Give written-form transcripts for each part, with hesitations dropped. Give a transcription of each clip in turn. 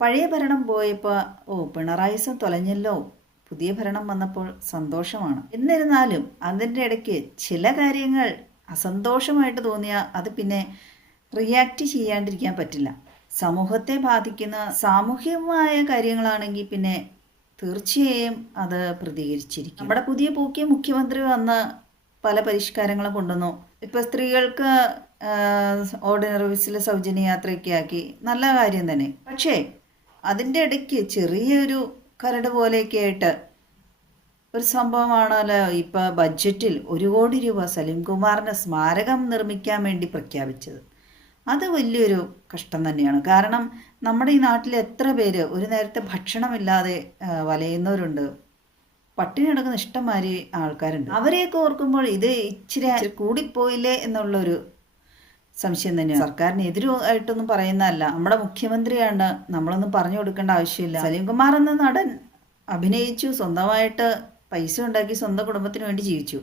പഴയ ഭരണം പോയപ്പോൾ പിണറായിസം തൊലഞ്ഞല്ലോ, പുതിയ ഭരണം വന്നപ്പോൾ സന്തോഷമാണ്. എന്നിരുന്നാലും അതിൻ്റെ ഇടയ്ക്ക് ചില കാര്യങ്ങൾ അസന്തോഷമായിട്ട് തോന്നിയാൽ അത് പിന്നെ റിയാക്ട് ചെയ്യാണ്ടിരിക്കാൻ പറ്റില്ല. സമൂഹത്തെ ബാധിക്കുന്ന സാമൂഹികമായ കാര്യങ്ങളാണെങ്കിൽ പിന്നെ തീർച്ചയായും അത് പ്രതികരിച്ചിരിക്കും. നമ്മുടെ പുതിയ പൂക്കിയ മുഖ്യമന്ത്രി വന്ന് പല പരിഷ്കാരങ്ങളും കൊണ്ടുവന്നു. ഇപ്പോൾ സ്ത്രീകൾക്ക് ഓർഡിനറി ബസ്സിൽ സൗജന്യ യാത്രയൊക്കെ ആക്കി, നല്ല കാര്യം തന്നെ. പക്ഷേ അതിൻ്റെ ഇടയ്ക്ക് ചെറിയൊരു കരട് പോലെയൊക്കെ ആയിട്ട് ഒരു സംഭവമാണല്ലോ ഇപ്പോൾ ബഡ്ജറ്റിൽ 1 കോടി രൂപ സലീംകുമാറിന് സ്മാരകം നിർമ്മിക്കാൻ വേണ്ടി പ്രഖ്യാപിച്ചത്. അത് വലിയൊരു കഷ്ടം തന്നെയാണ്. കാരണം നമ്മുടെ ഈ നാട്ടിൽ എത്ര പേര് ഒരു നേരത്തെ ഭക്ഷണമില്ലാതെ വലയുന്നവരുണ്ട്, പട്ടിണി കിടക്കുന്ന ഇഷ്ടംമാതിരി ആൾക്കാരുണ്ട്. അവരെയൊക്കെ ഓർക്കുമ്പോൾ ഇത് ഇച്ചിരി കൂടിപ്പോയില്ലേ എന്നുള്ളൊരു സംശയം തന്നെയാണ്. സർക്കാരിനെതിരായിട്ടൊന്നും പറയുന്നതല്ല, നമ്മുടെ മുഖ്യമന്ത്രിയാണ്, നമ്മളൊന്നും പറഞ്ഞു കൊടുക്കേണ്ട ആവശ്യമില്ല. സലീംകുമാർ എന്ന നടൻ അഭിനയിച്ചു, സ്വന്തമായിട്ട് പൈസ ഉണ്ടാക്കി സ്വന്തം കുടുംബത്തിന് വേണ്ടി ജീവിച്ചു.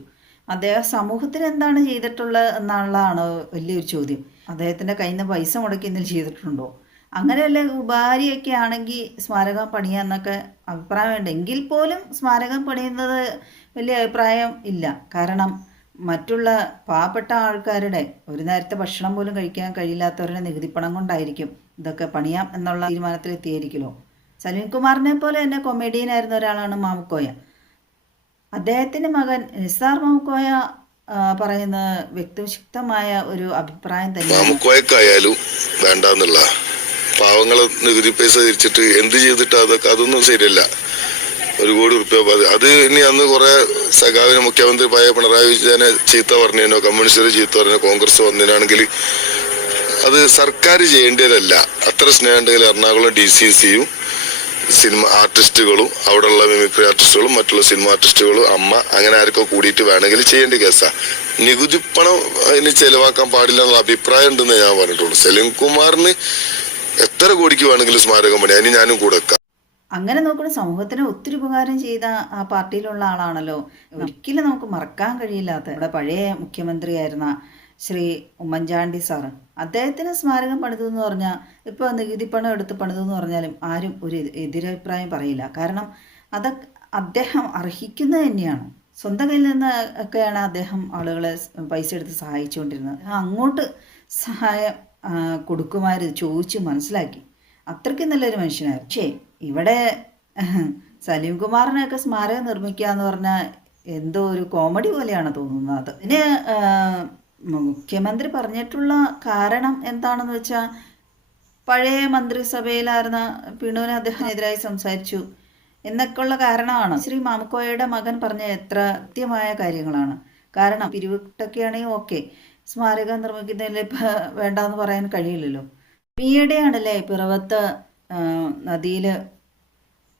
അദ്ദേഹം സമൂഹത്തിന് എന്താണ് ചെയ്തിട്ടുള്ളത് എന്നുള്ളതാണ് വലിയൊരു ചോദ്യം. അദ്ദേഹത്തിൻ്റെ കയ്യിൽ നിന്ന് പൈസ മുടക്കി എന്തെങ്കിലും ചെയ്തിട്ടുണ്ടോ? അങ്ങനെയല്ല ഉപകാരിയൊക്കെ ആണെങ്കിൽ സ്മാരകം പണിയാന്നൊക്കെ അഭിപ്രായമുണ്ട്. എങ്കിൽ പോലും സ്മാരകം പണിയുന്നത് വലിയ അഭിപ്രായം ഇല്ല. കാരണം മറ്റുള്ള പാവപ്പെട്ട ആൾക്കാരുടെ ഒരു നേരത്തെ ഭക്ഷണം പോലും കഴിക്കാൻ കഴിയില്ലാത്തവരുടെ നികുതി പണം കൊണ്ടായിരിക്കും ഇതൊക്കെ പണിയാം എന്നുള്ള തീരുമാനത്തിലെത്തിയായിരിക്കുമല്ലോ. സലീംകുമാറിനെ പോലെ തന്നെ കൊമേഡിയനായിരുന്ന ഒരാളാണ് മാമുക്കോയ. അദ്ദേഹത്തിൻ്റെ മകൻ നിസാർ മാമുക്കോയ പറയുന്ന വ്യക്തിശക്തമായ ഒരു അഭിപ്രായം തന്നെ. മാമുക്കോയക്കായാലും വേണ്ടെന്നുള്ള പാവങ്ങളെ നികുതി പൈസ തിരിച്ചിട്ട് എന്ത് ചെയ്തിട്ട് അതൊന്നും ശരിയല്ല. 1 കോടി റുപ്യ അത് ഇനി അന്ന് കുറെ സഖാവിന് മുഖ്യമന്ത്രി പഴയ പിണറായി വിജയനെ ചീത്ത പറഞ്ഞോ, കമ്മ്യൂണിസ്റ്റ് ചീത്ത പറഞ്ഞോ, കോൺഗ്രസ് വന്നതിനാണെങ്കിൽ അത് സർക്കാർ ചെയ്യേണ്ടതല്ല. അത്ര സ്നേഹം ഉണ്ടെങ്കിൽ എറണാകുളം DCCയും സിനിമ ആർട്ടിസ്റ്റുകളും അവിടെയുള്ള മിമിക്രി ആർട്ടിസ്റ്റുകളും മറ്റുള്ള സിനിമ ആർട്ടിസ്റ്റുകളും അമ്മ അങ്ങനെ ആർക്കോ കൂടിയിട്ട് വേണമെങ്കിൽ ചെയ്യേണ്ട കേസാണ്. നികുതി പണം അതിന് ചെലവാക്കാൻ പാടില്ല എന്നുള്ള അഭിപ്രായം ഉണ്ടെന്ന് ഞാൻ പറഞ്ഞിട്ടുള്ളൂ. സലീംകുമാറിന് എത്ര കോടിക്ക് വേണമെങ്കിലും സ്മാരകം പണി, അതിന് ഞാനും കൂടെ വെക്കാം. അങ്ങനെ നോക്കുന്ന സമൂഹത്തിന് ഒത്തിരി ഉപകാരം ചെയ്ത ആ പാർട്ടിയിലുള്ള ആളാണല്ലോ. ഒരിക്കലും നമുക്ക് മറക്കാൻ കഴിയില്ലാത്ത നമ്മുടെ പഴയ മുഖ്യമന്ത്രിയായിരുന്ന ശ്രീ ഉമ്മൻചാണ്ടി സാറ്. അദ്ദേഹത്തിന് സ്മാരകം പണിതു എന്ന് പറഞ്ഞാൽ, ഇപ്പോൾ നികുതി പണം എടുത്ത് പണിതു എന്ന് പറഞ്ഞാലും ആരും ഒരു എതിരഭിപ്രായം പറയില്ല. കാരണം അതൊക്കെ അദ്ദേഹം അർഹിക്കുന്നത് തന്നെയാണ്. സ്വന്തം കയ്യിൽ നിന്ന് ഒക്കെയാണ് അദ്ദേഹം ആളുകളെ പൈസ എടുത്ത് സഹായിച്ചുകൊണ്ടിരുന്നത്. അങ്ങോട്ട് സഹായം കൊടുക്കുമായിരുന്നു, ചോദിച്ച് മനസ്സിലാക്കി. അത്രയ്ക്ക് നല്ലൊരു മനുഷ്യനായിരുന്നു. പക്ഷേ ഇവിടെ സലീംകുമാറിനൊക്കെ സ്മാരകം നിർമ്മിക്കുക എന്ന് പറഞ്ഞാൽ എന്തോ ഒരു കോമഡി പോലെയാണ് തോന്നുന്നത്. ഇതിന് മുഖ്യമന്ത്രി പറഞ്ഞിട്ടുള്ള കാരണം എന്താണെന്ന് വെച്ചാൽ, പഴയ മന്ത്രിസഭയിലായിരുന്ന പിണുവിന് അദ്ദേഹത്തിനെതിരായി സംസാരിച്ചു എന്നൊക്കെയുള്ള കാരണമാണ്. ശ്രീ മാമുക്കോയയുടെ മകൻ പറഞ്ഞ എത്ര കൃത്യമായ കാര്യങ്ങളാണ്. കാരണം പിരിവിട്ടൊക്കെയാണെങ്കിൽ ഓക്കെ, സ്മാരകം നിർമ്മിക്കുന്നതിൽ ഇപ്പം വേണ്ടാന്ന് പറയാൻ കഴിയില്ലല്ലോ. ഈയിടെയാണല്ലേ പിറവത്ത് നദിയിൽ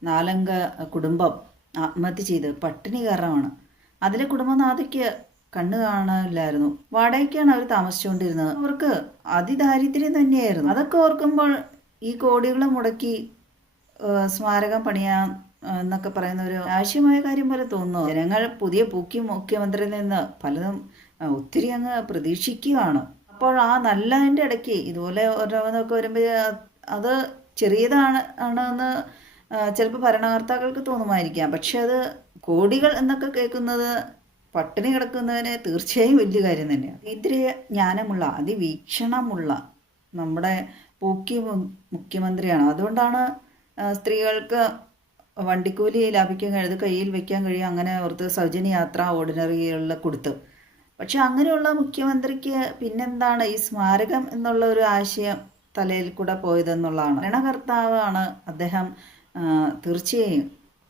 4 അംഗ കുടുംബം ആത്മഹത്യ ചെയ്ത് പട്ടിണി കാരണമാണ്. അതിലെ കുടുംബനാഥയ്ക്ക് കണ്ണ് കാണാനില്ലായിരുന്നു. വാടകയ്ക്കാണ് അവർ താമസിച്ചുകൊണ്ടിരുന്നത്. അവർക്ക് അതിദാരിദ്ര്യം തന്നെയായിരുന്നു. അതൊക്കെ ഓർക്കുമ്പോൾ ഈ കോടികൾ മുടക്കി സ്മാരകം പണിയാൻ എന്നൊക്കെ പറയുന്ന ഒരു ആവശ്യമായ കാര്യം പോലെ തോന്നുന്നു. ജനങ്ങൾ പുതിയ പൂക്കി മുഖ്യമന്ത്രിയിൽ നിന്ന് പലതും ഒത്തിരി അങ്ങ് പ്രതീക്ഷിക്കുകയാണ്. അപ്പോൾ ആ നല്ലതിൻ്റെ ഇടയ്ക്ക് ഇതുപോലെ ഓരോന്നൊക്കെ വരുമ്പോൾ അത് ചെറിയതാണ് ആണെന്ന് ചിലപ്പോൾ ഭരണകർത്താക്കൾക്ക് തോന്നുമായിരിക്കാം. പക്ഷെ അത് കോടികൾ എന്നൊക്കെ കേൾക്കുന്നത് പട്ടിണി കിടക്കുന്നതിന് തീർച്ചയായും വലിയ കാര്യം തന്നെയാണ്. ഇത്തിരി ജ്ഞാനമുള്ള അതിവീക്ഷണമുള്ള നമ്മുടെ പൂക്കി മുഖ്യമന്ത്രിയാണ്. അതുകൊണ്ടാണ് സ്ത്രീകൾക്ക് വണ്ടിക്കൂലി ലാഭിക്കാൻ കഴിയുന്നത്, കയ്യിൽ വെക്കാൻ കഴിയും, അങ്ങനെ ഓർത്ത് സൗജന്യ യാത്ര ഓർഡിനറികളിൽ കൊടുത്ത്. പക്ഷെ അങ്ങനെയുള്ള മുഖ്യമന്ത്രിക്ക് പിന്നെന്താണ് ഈ സ്മാരകം എന്നുള്ള ഒരു ആശയം തലയിൽ കൂടെ പോയതെന്നുള്ളതാണ്. ഭരണകർത്താവാണ് അദ്ദേഹം. തീർച്ചയായും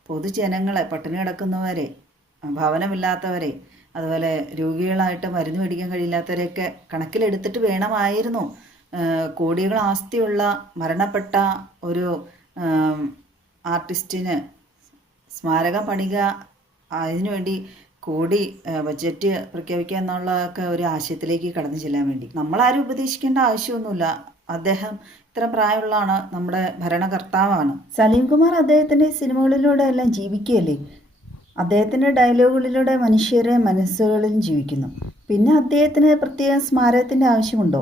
പൊതുജനങ്ങളെ, പട്ടിണി കിടക്കുന്നവരെ, ഭവനമില്ലാത്തവരെ, അതുപോലെ രോഗികളായിട്ട് മരുന്ന് മേടിക്കാൻ കഴിയില്ലാത്തവരെയൊക്കെ കണക്കിലെടുത്തിട്ട് വേണമായിരുന്നു കോടികൾ ആസ്തിയുള്ള മരണപ്പെട്ട ഒരു ആർട്ടിസ്റ്റിന് സ്മാരകം പണിക, അതിനുവേണ്ടി കോടി ബഡ്ജറ്റ് പ്രഖ്യാപിക്കുക എന്നുള്ളതൊക്കെ ഒരു ആശയത്തിലേക്ക് കടന്നു ചെല്ലാൻ വേണ്ടി. നമ്മളാരും ഉപദേശിക്കേണ്ട ആവശ്യമൊന്നുമില്ല. അദ്ദേഹം ഇത്ര പ്രായമുള്ളതാണ്, നമ്മുടെ ഭരണകർത്താവാണ്. സലീംകുമാർ അദ്ദേഹത്തിൻ്റെ സിനിമകളിലൂടെ എല്ലാം ജീവിക്കുകയല്ലേ. അദ്ദേഹത്തിൻ്റെ ഡയലോഗുകളിലൂടെ മനുഷ്യരെ മനസ്സുകളിലും ജീവിക്കുന്നു. പിന്നെ അദ്ദേഹത്തിന് പ്രത്യേക സ്മാരകത്തിൻ്റെ ആവശ്യമുണ്ടോ?